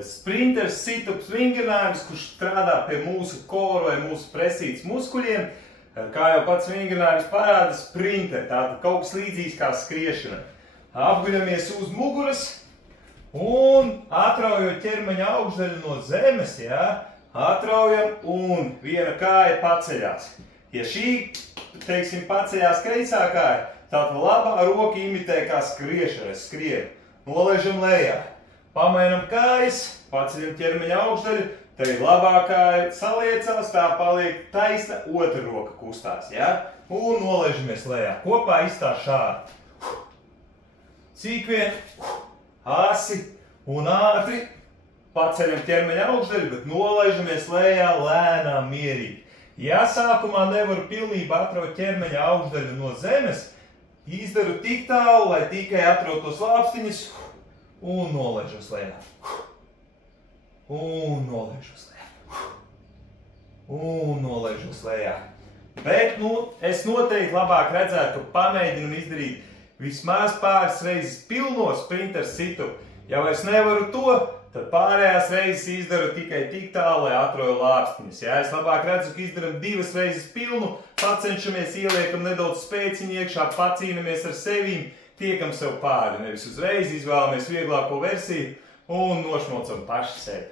Sprinters sit-ups vingrinājums, kurš strādā pie mūsu koru vai mūsu presītes muskuļiem. Kā jau pats vingrinājums parāda, sprinter, tātad kaut kas līdzīgs kā skriešana. Apguļamies uz muguras un atraujot ķermeņa augšdaļu no zemes, atraujam un viena kāja paceļās. Ja šī, teiksim, paceļās kreisā kāja, tātad labā roka imitē kā skriešana, skrien. Nolaižam lejā. Pamainam kājas, paceļam ķermeņa augšdaļu, tad labā kāja saliecās, tā paliek taisna, otra roka kustās, un nolaižamies lejā. Kopā izstāst šādi. Cik vien, asi un ātri, paceļam ķermeņa augšdaļu, bet nolaižamies lejā lēnām, mierīgi. Ja sākumā nevaru pilnībā atraut ķermeņa augšdaļu no zemes, izdaru tik tālu, lai tikai atrautu slāpstiņas, un nolaižos lejā. Un nolaižos lejā. Un nolaižos lejā. Bet, es noteikti labāk redzētu, ka pamēģinam izdarīt vismaz pāris reizes pilno sprinter sit-up. Ja vairs nevaru to, tad pārējās reizes izdaru tikai tik tālu, lai atrauju lāpstiņas. Es labāk redzu, ka izdaram 2 reizes pilnu, pacenšamies, ieliekam nedaudz spēciņu iekšā, pacīnamies ar sevīm, tiekam sev pāri, nevis uzreiz izvēlamies vieglāko versiju un nošmocam paši sevi.